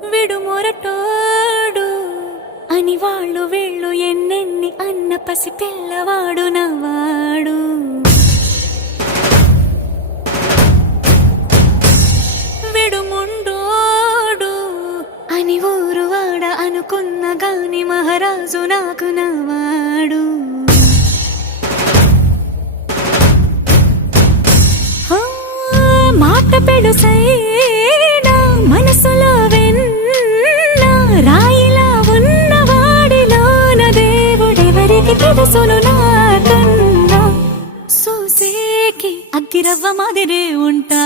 విడు మొరటోడు అని వాళ్ళు వీళ్ళు ఎన్నెన్ని అన్న పసి పిల్లవాడు నవ్వాడు. విడు ముండోడు అని ఊరు వాడ అనుకున్న గాని మహారాజు నాకు నవ్వాడు. మాట పెడుసైనా మనసులో వెన్న రాయిలా ఉన్నవాడిలోన దేవుడెవరికి తెలుసును నాకన్నా. సూసేకి అగ్గిరవ్వ మాదిరే ఉంటా